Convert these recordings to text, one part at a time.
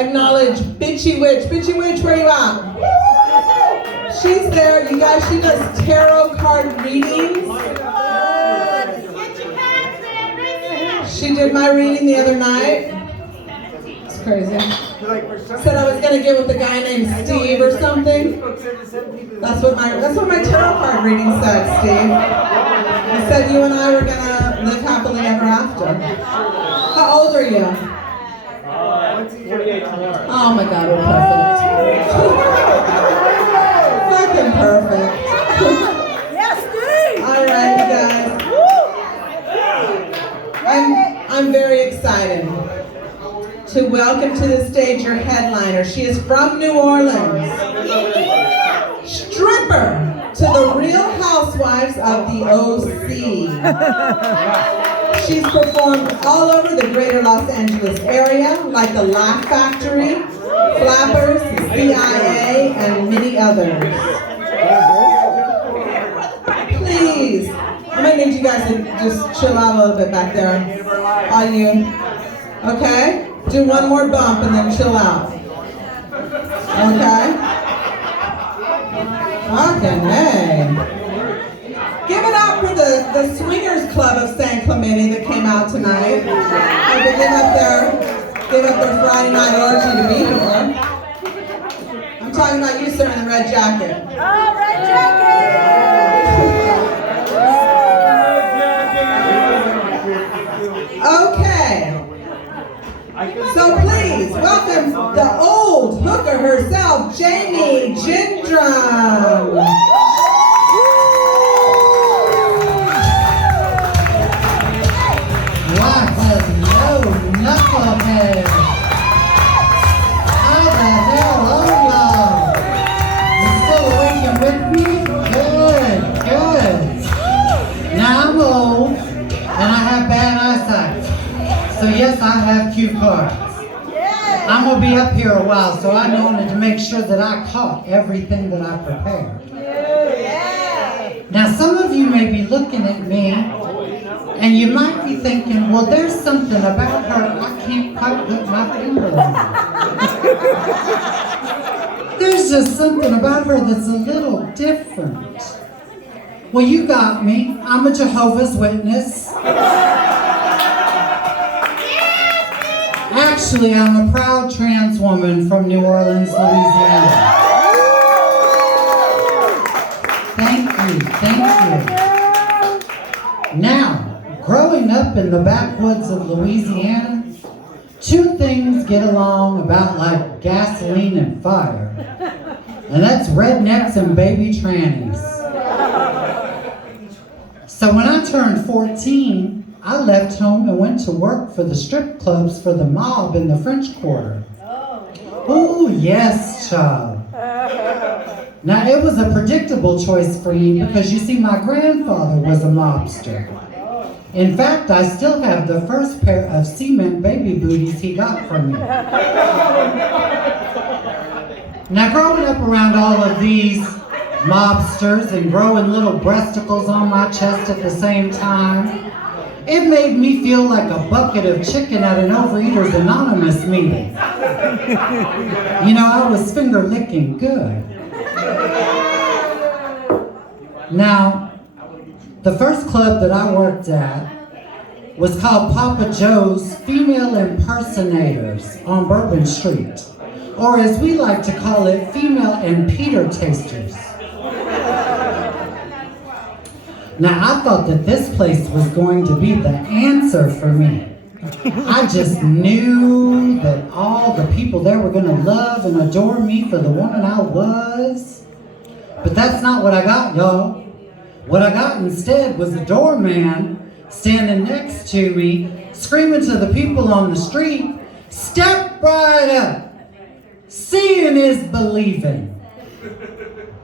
acknowledge Bitchy Witch. Bitchy Witch, where you at? She's there, you guys. She does tarot card readings. She did my reading the other night. It's crazy. Said I was gonna get with a guy named Steve or something. That's what my tarot card reading said, Steve. He said you and I were gonna live happily ever after. How old are you? 48 tomorrow. Oh my God, we're perfect. Fucking perfect. Yes, Steve. All right, you guys. I'm very excited to welcome to the stage your headliner. She is from New Orleans. Stripper to the Real Housewives of the OC. She's performed all over the greater Los Angeles area, like the Laugh Factory, Flappers, CIA, and many others. Please, I might need you guys to just chill out a little bit back there. All you, okay? Do one more bump and then chill out. Okay? Fucking hey. Give it up for the Swingers Club of San Clemente that came out tonight. They gave up their Friday night orgy to be here. I'm talking about you, sir, in the red jacket. Oh, red jacket! Okay. So please welcome the old hooker herself, Jamie Gendron. Why, hello, Knuckleheads. How the hell are y'all? You still awake and with me? Good, good. Now I'm old and I have bad eyesight. So yes, I have cue cards. I'm gonna be up here a while, so I wanted to make sure that I caught everything that I prepared. Now some of you may be looking at me and you might be thinking, well, there's something about her I can't quite put my finger on. There's just something about her that's a little different. Well, you got me. I'm a Jehovah's Witness. Actually, I'm a proud trans woman from New Orleans, Louisiana. Thank you, thank you. Now, growing up in the backwoods of Louisiana, two things get along about like gasoline and fire, and that's rednecks and baby trannies. So when I turned 14, I left home and went to work for the strip clubs for the mob in the French Quarter. Oh, yes, child. Now, it was a predictable choice for me because, you see, my grandfather was a mobster. In fact, I still have the first pair of cement baby booties he got from me. Now, growing up around all of these mobsters and growing little breasticles on my chest at the same time, it made me feel like a bucket of chicken at an Overeaters Anonymous meeting. You know, I was finger licking good. Now, the first club that I worked at was called Papa Joe's Female Impersonators on Bourbon Street, or as we like to call it, Female and Peter Tasters. Now, I thought that this place was going to be the answer for me. I just knew that all the people there were going to love and adore me for the woman I was. But that's not what I got, y'all. What I got instead was a doorman standing next to me, screaming to the people on the street, "Step right up. Seeing is believing.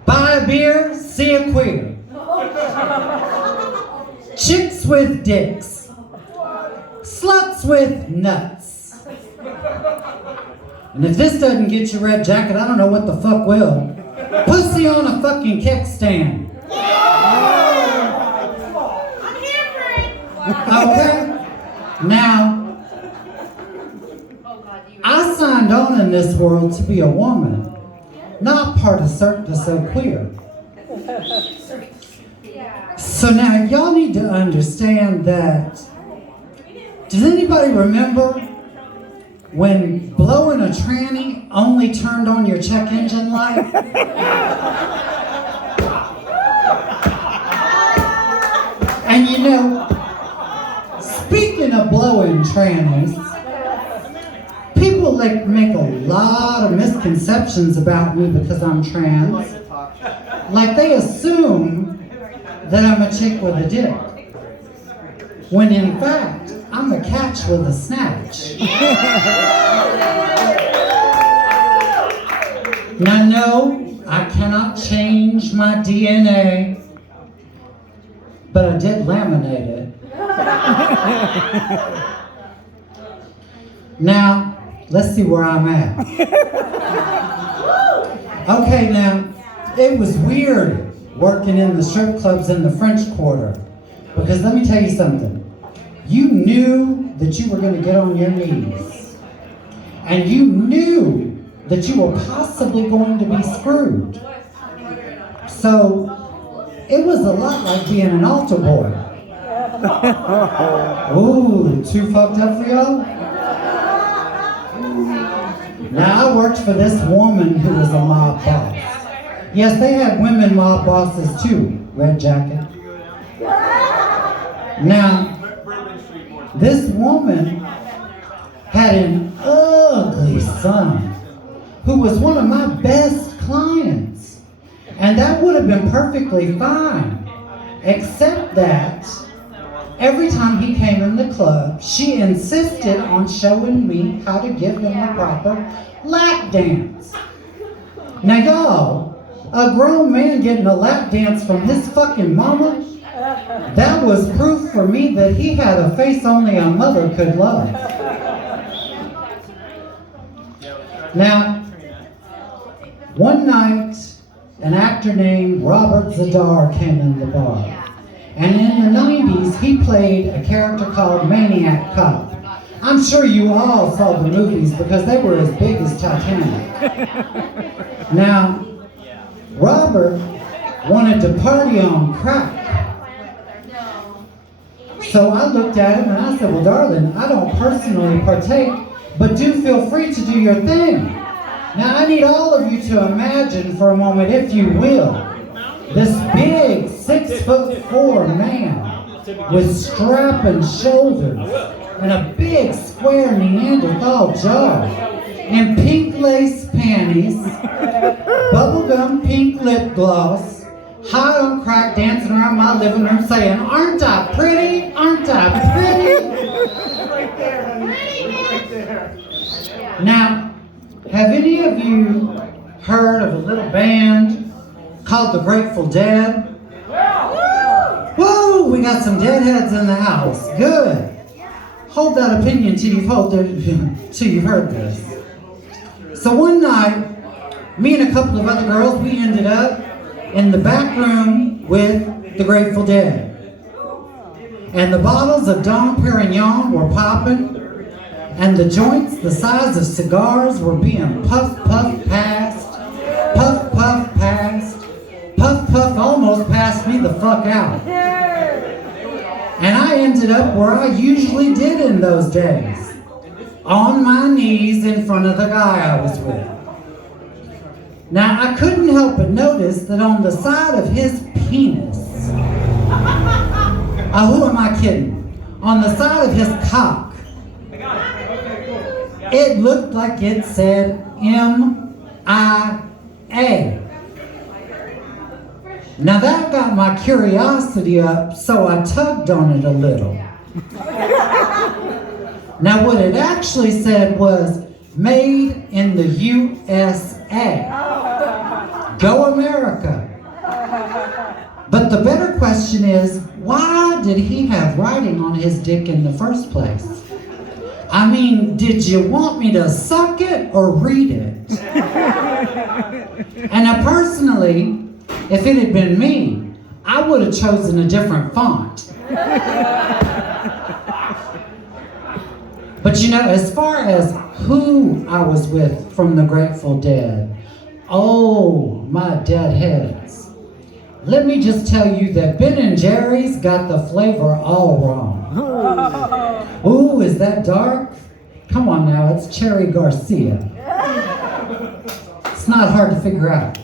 Buy a beer, see a queer. Chicks with dicks. Sluts with nuts. And if this doesn't get you red jacket, I don't know what the fuck will. Pussy on a fucking kickstand." I'm here for it. Okay? Now, I signed on in this world to be a woman, not part of Cirque du Soleil. So now y'all need to understand that. Does anybody remember when blowing a tranny only turned on your check engine light? And you know, speaking of blowing trannies, people like make a lot of misconceptions about me because I'm trans. Like they assume that I'm a chick with a dick, when in fact, I'm a catch with a snatch. Now no, I cannot change my DNA, but I did laminate it. Now, let's see where I'm at. Okay, now, it was weird working in the strip clubs in the French Quarter, because let me tell you something. You knew that you were going to get on your knees, and you knew that you were possibly going to be screwed. So, it was a lot like being an altar boy. Ooh, too fucked up for y'all? Now, I worked for this woman who was a mob boss. Yes, they had women mob bosses too, red jacket. Now, this woman had an ugly son who was one of my best clients. And that would have been perfectly fine, except that every time he came in the club, she insisted on showing me how to give him a proper lap dance. Now y'all, a grown man getting a lap dance from his fucking mama, that was proof for me that he had a face only a mother could love. Now, one night, an actor named Robert Zadar came in the bar. And in the 90s, he played a character called Maniac Cop. I'm sure you all saw the movies because they were as big as Titanic. Now, Robert wanted to party on crack. So I looked at him and I said, well, darling, I don't personally partake, but do feel free to do your thing. Now, I need all of you to imagine for a moment, if you will, this big 6'4" man with strapping shoulders and a big square Neanderthal jaw and pink lace panties, bubblegum pink lip gloss, hot on crack, dancing around my living room saying, aren't I pretty? Aren't I pretty? Right there, honey. Right there. Now, have any of you heard of a little band called the Grateful Dead? Woo! We got some Deadheads in the house. Good. Hold that opinion till you've heard this. So one night, me and a couple of other girls, we ended up in the back room with the Grateful Dead. And the bottles of Dom Perignon were popping, and the joints the size of cigars were being puff, puff, passed, puff, puff, passed, puff, puff, almost passed me the fuck out. And I ended up where I usually did in those days, on my knees in front of the guy I was with. Now, I couldn't help but notice that on the side of his penis, who am I kidding? On the side of his cock, it looked like it said M-I-A. Now that got my curiosity up, so I tugged on it a little. Now what it actually said was, made in the USA. Go America. But the better question is, why did he have writing on his dick in the first place? I mean, did you want me to suck it or read it? And now personally, if it had been me, I would have chosen a different font. But you know, as far as who I was with from the Grateful Dead, oh, my Deadheads. Let me just tell you that Ben and Jerry's got the flavor all wrong. Ooh, is that dark? Come on now, it's Cherry Garcia. It's not hard to figure out.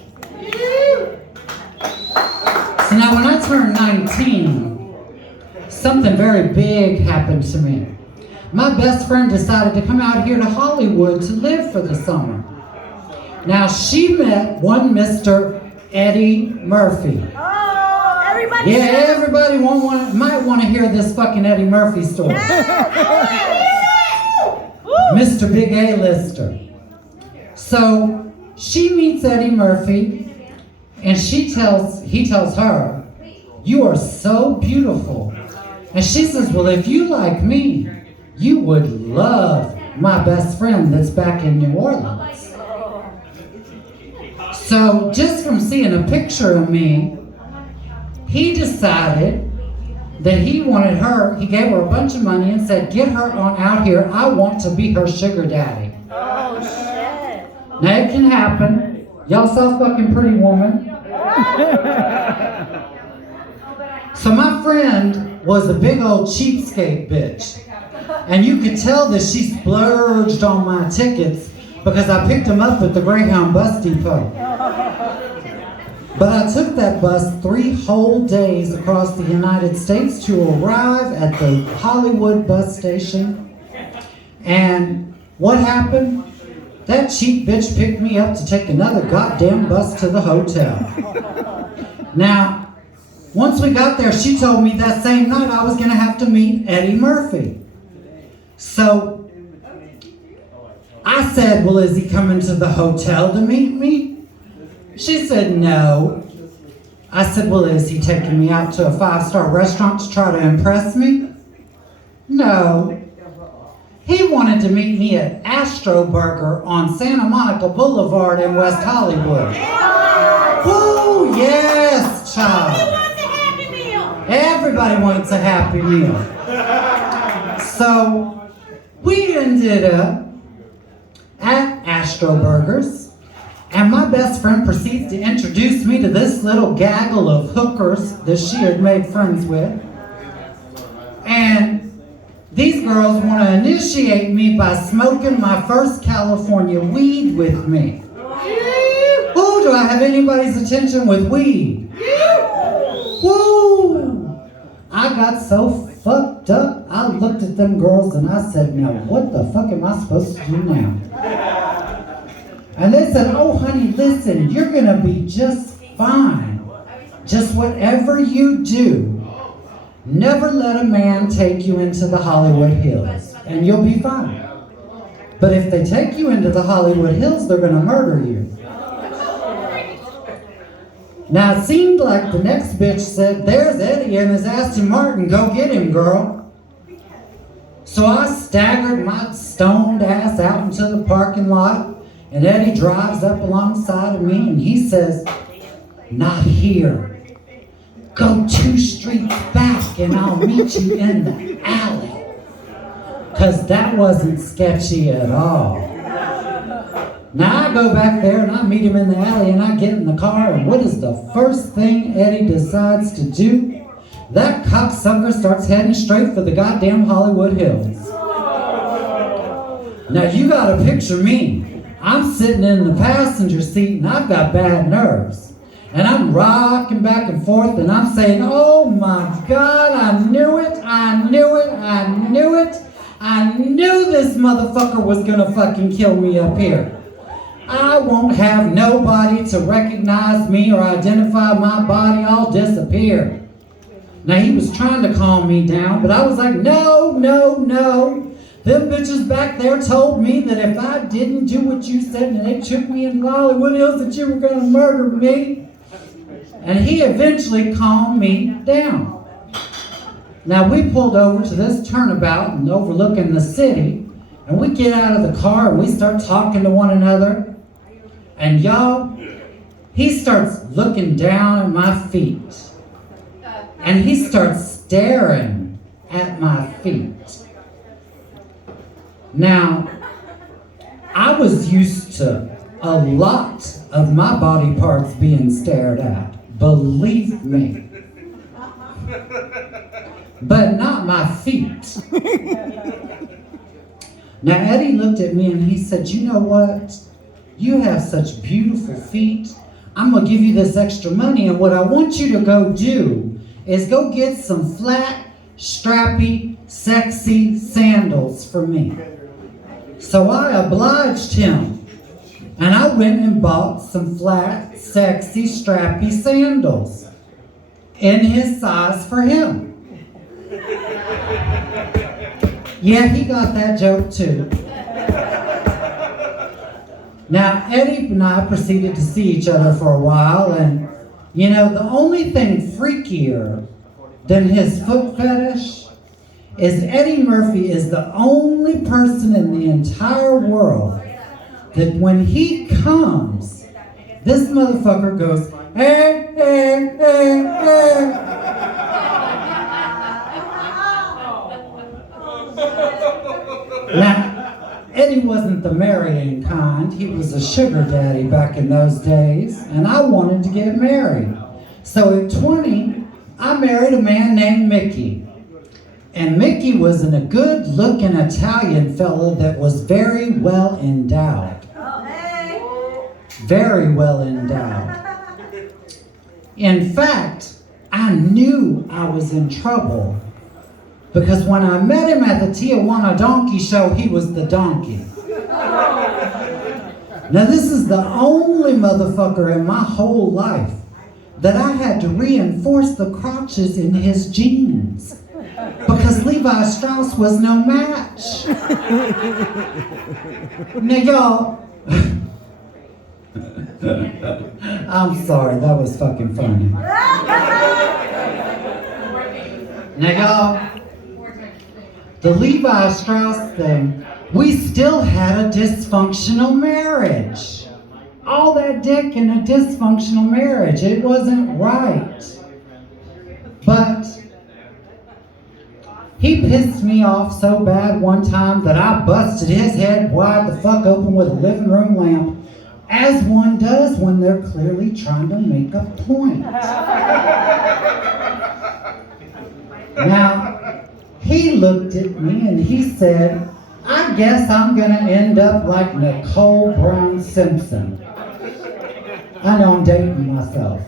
So now when I turned 19, something very big happened to me. My best friend decided to come out here to Hollywood to live for the summer. Now she met one Mr. Eddie Murphy. Oh, everybody. Yeah, everybody might want to hear this fucking Eddie Murphy story. Mr. Big A-lister. So she meets Eddie Murphy, and he tells her, "You are so beautiful." And she says, "Well, if you like me, you would love my best friend that's back in New Orleans." So just from seeing a picture of me, he decided that he wanted her, he gave her a bunch of money and said, "Get her on out here. I want to be her sugar daddy." Oh, shit. Now it can happen. Y'all saw fucking Pretty Woman. So my friend was a big old cheapskate bitch. And you could tell that she splurged on my tickets because I picked them up at the Greyhound bus depot. But I took that bus 3 whole days across the United States to arrive at the Hollywood bus station. And what happened? That cheap bitch picked me up to take another goddamn bus to the hotel. Now, once we got there, she told me that same night I was going to have to meet Eddie Murphy. So I said, "Well, is he coming to the hotel to meet me?" She said, "No." I said, "Well, is he taking me out to a 5-star restaurant to try to impress me?" "No." He wanted to meet me at Astro Burger on Santa Monica Boulevard in West Hollywood. Woo, yes, child. Everybody wants a happy meal. So we ended up at Astro Burgers, and my best friend proceeds to introduce me to this little gaggle of hookers that she had made friends with. And these girls want to initiate me by smoking my first California weed with me. Ooh, do I have anybody's attention with weed? Woo! I got so fucked up, I looked at them girls and I said, "Now what the fuck am I supposed to do now?" And they said, "Oh honey, listen, you're gonna be just fine. Just whatever you do, never let a man take you into the Hollywood Hills and you'll be fine. But if they take you into the Hollywood Hills, they're gonna murder you." Now it seemed like the next bitch said, "There's Eddie in his Aston Martin, go get him, girl." So I staggered my stoned ass out into the parking lot, and Eddie drives up alongside of me and he says, "Not here. Go 2 streets back and I'll meet you in the alley." 'Cause that wasn't sketchy at all. Now I go back there and I meet him in the alley and I get in the car, and what is the first thing Eddie decides to do? That cocksucker starts heading straight for the goddamn Hollywood Hills. Now you gotta picture me. I'm sitting in the passenger seat and I've got bad nerves. And I'm rocking back and forth and I'm saying, "Oh my God, I knew it, I knew it, I knew it. I knew this motherfucker was gonna fucking kill me up here. I won't have nobody to recognize me or identify my body. I'll disappear." Now he was trying to calm me down, but I was like, "No, no, no. Them bitches back there told me that if I didn't do what you said and they took me into the Hollywood Hills that you were gonna murder me." And he eventually calmed me down. Now we pulled over to this turnabout and overlooking the city, and we get out of the car and we start talking to one another. And y'all, he starts looking down at my feet. And he starts staring at my feet. Now, I was used to a lot of my body parts being stared at, believe me. But not my feet. Now, Eddie looked at me and he said, you know what? You have such beautiful feet. I'm gonna give you this extra money, and what I want you to go do is go get some flat, strappy, sexy sandals for me. So I obliged him, and I went and bought some flat, sexy, strappy sandals in his size for him. Yeah, he got that joke too. Now, Eddie and I proceeded to see each other for a while, and you know, the only thing freakier than his foot fetish is Eddie Murphy is the only person in the entire world that when he comes, this motherfucker goes, eh, eh, eh, eh. Now, Eddie wasn't the marrying kind. He was a sugar daddy back in those days, and I wanted to get married. So at 20, I married a man named Mickey. And Mickey was a good-looking Italian fella that was very well endowed. Very well endowed. In fact, I knew I was in trouble because when I met him at the Tijuana Donkey Show, he was the donkey. Now this is the only motherfucker in my whole life that I had to reinforce the crotches in his jeans because Levi Strauss was no match. Now y'all, I'm sorry, that was fucking funny. Now y'all, the Levi Strauss thing, we still had a dysfunctional marriage. All that dick in a dysfunctional marriage. It wasn't right. But he pissed me off so bad one time that I busted his head wide the fuck open with a living room lamp, as one does when they're clearly trying to make a point. Now, he looked at me and he said, I guess I'm gonna end up like Nicole Brown Simpson. I know I'm dating myself.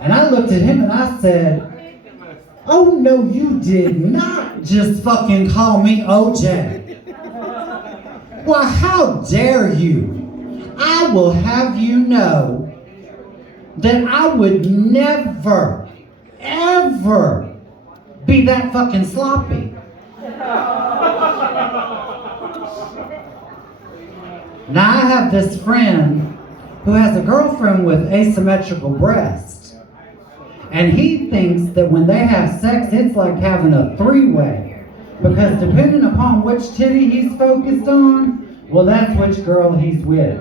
And I looked at him and I said, oh no, you did not just fucking call me OJ. Well, how dare you? I will have you know that I would never, ever be that fucking sloppy. Now I have this friend who has a girlfriend with asymmetrical breasts. And he thinks that when they have sex, it's like having a three-way. Because depending upon which titty he's focused on, well, that's which girl he's with.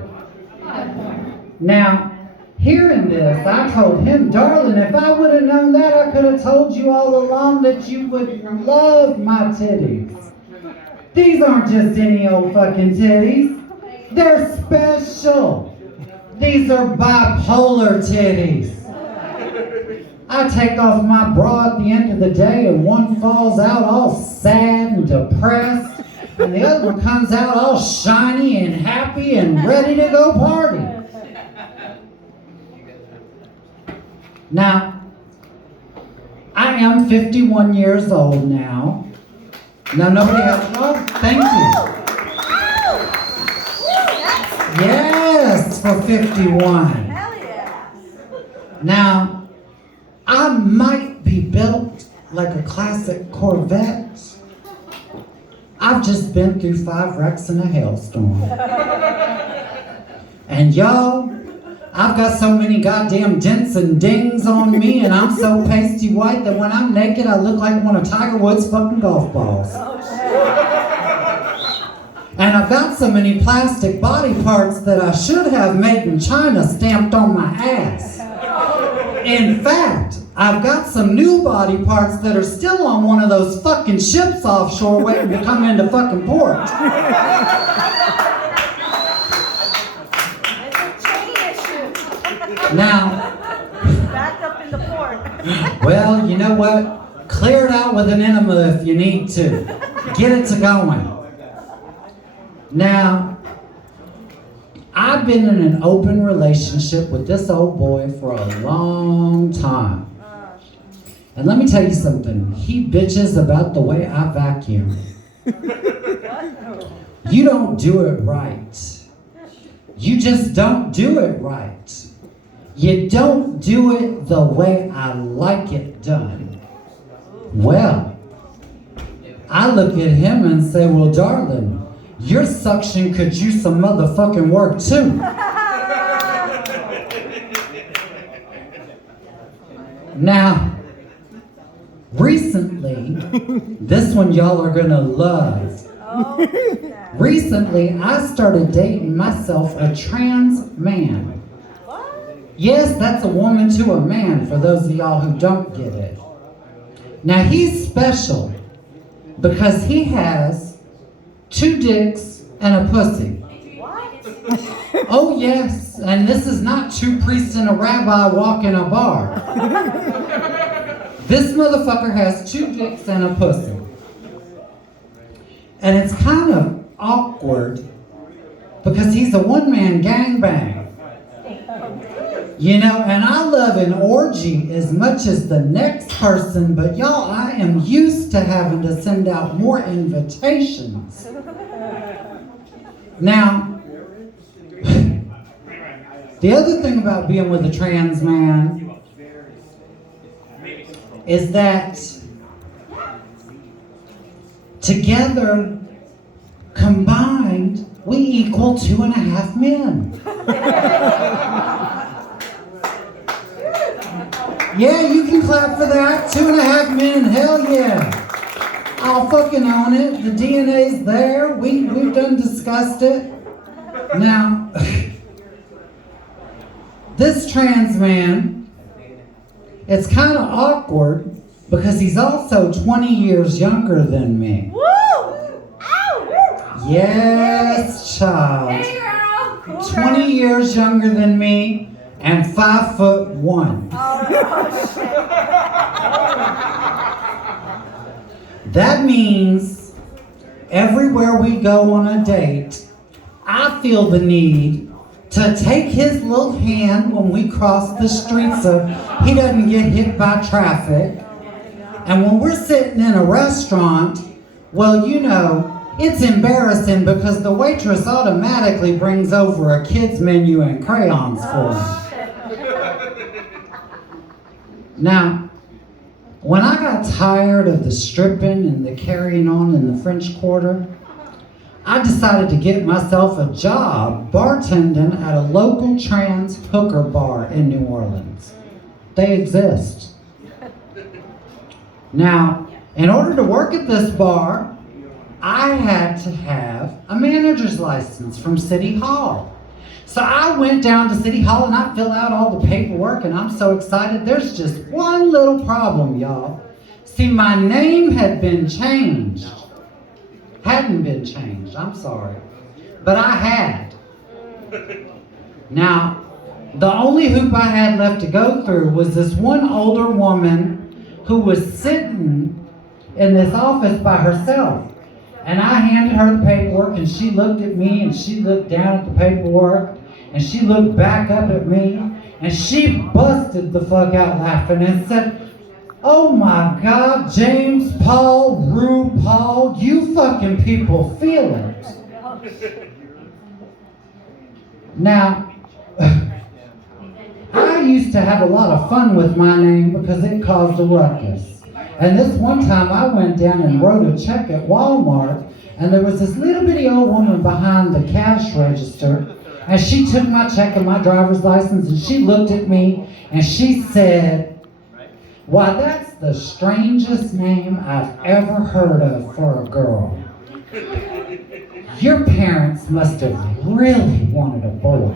Now, hearing this, I told him, darling, if I would have known that, I could have told you all along that you would love my titties. These aren't just any old fucking titties. They're special. These are bipolar titties. I take off my bra at the end of the day and one falls out all sad and depressed, and the other one comes out all shiny and happy and ready to go party. Now, I am 51 years old now. Now nobody has, oh, thank you. Yes, for 51. Hell yeah. Now, I might be built like a classic Corvette. I've just been through 5 wrecks and a hailstorm. And y'all, I've got so many goddamn dents and dings on me, and I'm so pasty white that when I'm naked, I look like one of Tiger Woods' fucking golf balls. And I've got so many plastic body parts that I should have made in China stamped on my ass. In fact, I've got some new body parts that are still on one of those fucking ships offshore waiting to come into fucking port. It's a chain issue. Now, Back up in the port. well, you know what? Clear it out with an enema if you need to. Get it to going. Now, I've been in an open relationship with this old boy for a long time. And let me tell you something. He bitches about the way I vacuum. You don't do it right. You just don't do it right. You don't do it the way I like it done. Well, I look at him and say, well, darling, your suction could use some motherfucking work too. Now, recently, this one y'all are gonna love. Recently, I started dating myself a trans man. Yes, that's a woman to a man for those of y'all who don't get it. Now, he's special because he has 2 dicks and a pussy. Oh yes, and this is not 2 priests and a rabbi walking a bar. This motherfucker has 2 dicks and a pussy. And it's kind of awkward because he's a one-man gangbang. You know, and I love an orgy as much as the next person, but y'all, I am used to having to send out more invitations. Now, the other thing about being with a trans man is that together, combined, we equal 2.5 men. Yeah, you can clap for that. 2.5 men, hell yeah. I'll fucking own it. The DNA's there. We've done discussed it. Now, this trans man, it's kind of awkward because he's also 20 years younger than me. Woo! Ow! Yes, child. Hey, girl. Cool, 20 years younger than me and 5'1". Oh, shit. That means everywhere we go on a date, I feel the need to take his little hand when we cross the street so he doesn't get hit by traffic. And when we're sitting in a restaurant, well, you know, it's embarrassing because the waitress automatically brings over a kid's menu and crayons for him. Now, when I got tired of the stripping and the carrying on in the French Quarter, I decided to get myself a job bartending at a local trans hooker bar in New Orleans. They exist. Now, in order to work at this bar, I had to have a manager's license from City Hall. So I went down to City Hall and I filled out all the paperwork and I'm so excited. There's just one little problem, y'all. See, my name had been changed. Hadn't been changed, I'm sorry. But I had. Now, the only hoop I had left to go through was this one older woman who was sitting in this office by herself. And I handed her the paperwork and she looked at me and she looked down at the paperwork and she looked back up at me and she busted the fuck out laughing and said, "Oh my God, James, Paul, Rue, Paul, you fucking people feel it." Now, I used to have a lot of fun with my name because it caused a ruckus. And this one time I went down and wrote a check at Walmart and there was this little bitty old woman behind the cash register and she took my check and my driver's license and she looked at me and she said, "Why, that's the strangest name I've ever heard of for a girl. Your parents must have really wanted a boy."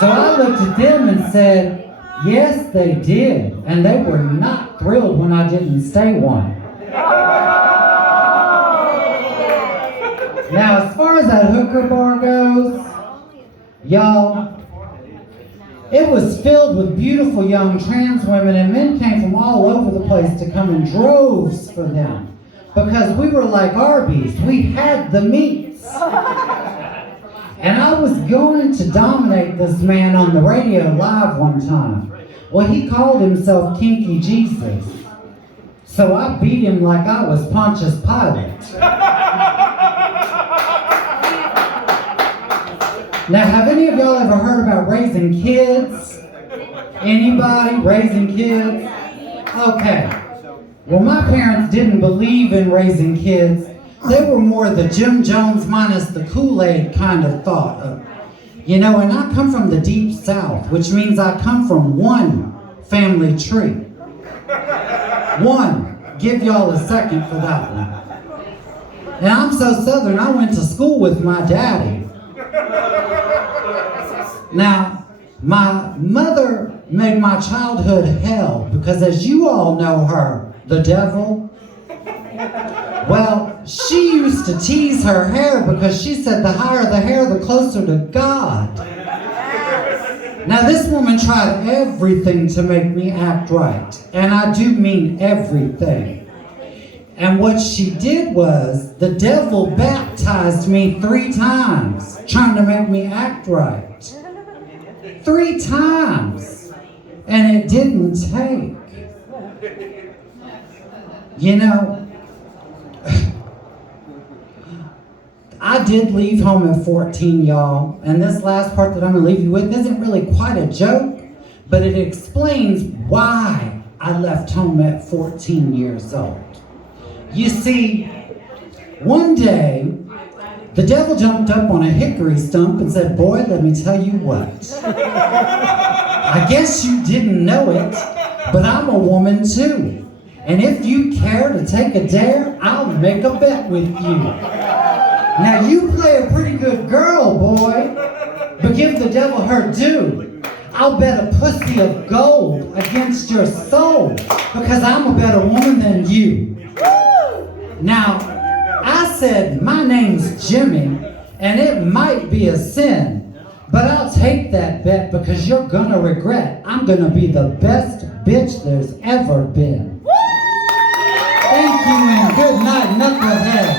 So I looked at them and said, Yes, they did. And they were not thrilled when I didn't stay one. Now, as far as that hooker bar goes, y'all, it was filled with beautiful young trans women, and men came from all over the place to come in droves for them. Because we were like Arby's, we had the meats. And I was going to dominate this man on the radio live one time. Well, he called himself Kinky Jesus. So I beat him like I was Pontius Pilate. Now, have any of y'all ever heard about raising kids? Anybody raising kids? Okay. Well, my parents didn't believe in raising kids. They were more the Jim Jones minus the Kool-Aid kind of thought of, you know, and I come from the deep South, which means I come from one family tree. One. Give y'all a second for that one. And I'm so Southern, I went to school with my daddy. Now, my mother made my childhood hell because, as you all know her, the devil, well, she used to tease her hair because she said the higher the hair, the closer to God. Now, this woman tried everything to make me act right, and I do mean everything. And what she did was, the devil baptized me 3 times, trying to make me act right. 3 times. And it didn't take. You know, I did leave home at 14, y'all. And this last part that I'm going to leave you with isn't really quite a joke, but it explains why I left home at 14 years old. You see, one day, the devil jumped up on a hickory stump and said, "Boy, let me tell you what. I guess you didn't know it, but I'm a woman too. And if you care to take a dare, I'll make a bet with you. Now you play a pretty good girl, boy, but give the devil her due. I'll bet a pussy of gold against your soul, because I'm a better woman than you." Now, I said, my name's Jimmy, and it might be a sin, but I'll take that bet because you're gonna regret I'm gonna be the best bitch there's ever been. Thank you and good night, Knuckleheads.